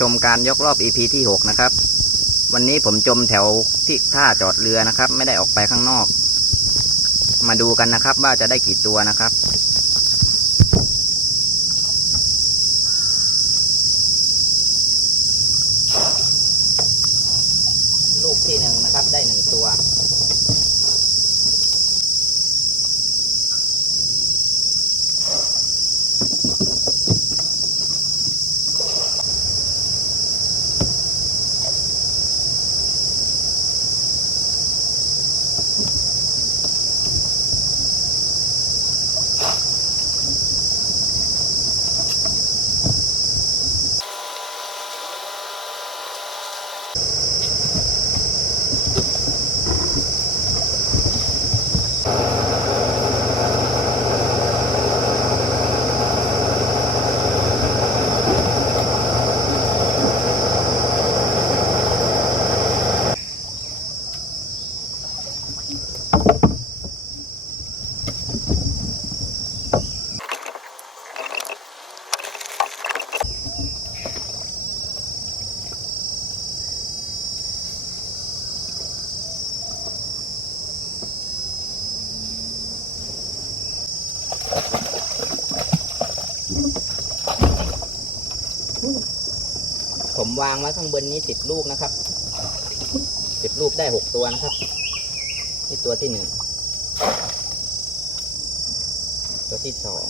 ชมการยกรอบ EP ที่ 6 นะครับ วันนี้ผมจมแถวที่ท่าจอดเรือนะครับ ไม่ได้ออกไปข้างนอก มาดูกันนะครับ ว่าจะได้กี่ตัวนะครับลูกที่หนึ่งนะครับได้หนึ่งตัว ผมวางไว้ข้างบนนี้สิบลูกนะครับสิบลูกได้หกตัวนะครับ นี่ตัวที่หนึ่งตัวที่สอง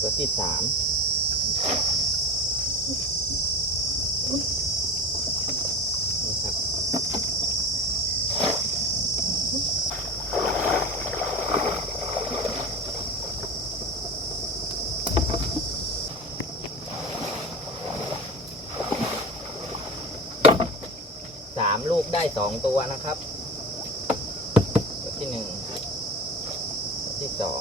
ตัวที่สามามลูกได้สองตัวนะครับ ตัวที่หนึ่งตัวที่สอง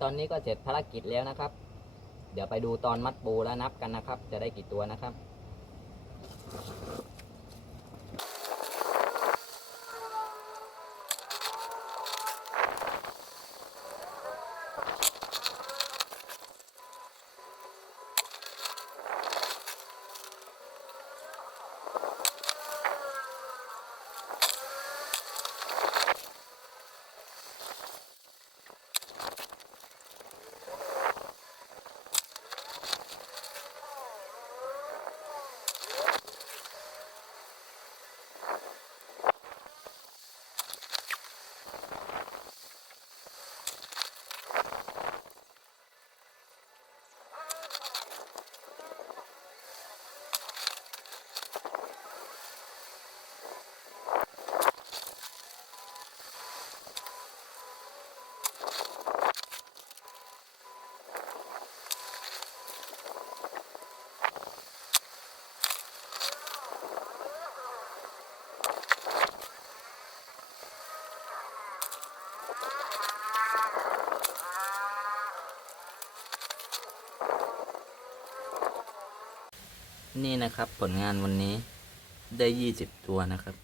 ตอนนี้ก็เสร็จภารกิจแล้วนะครับ เดี๋ยวไปดูตอนมัดปูแล้วนับกันนะครับ จะได้กี่ตัวนะครับ นี่นะครับผลงานวันนี้ได้ยี่สิบตัวนะครับ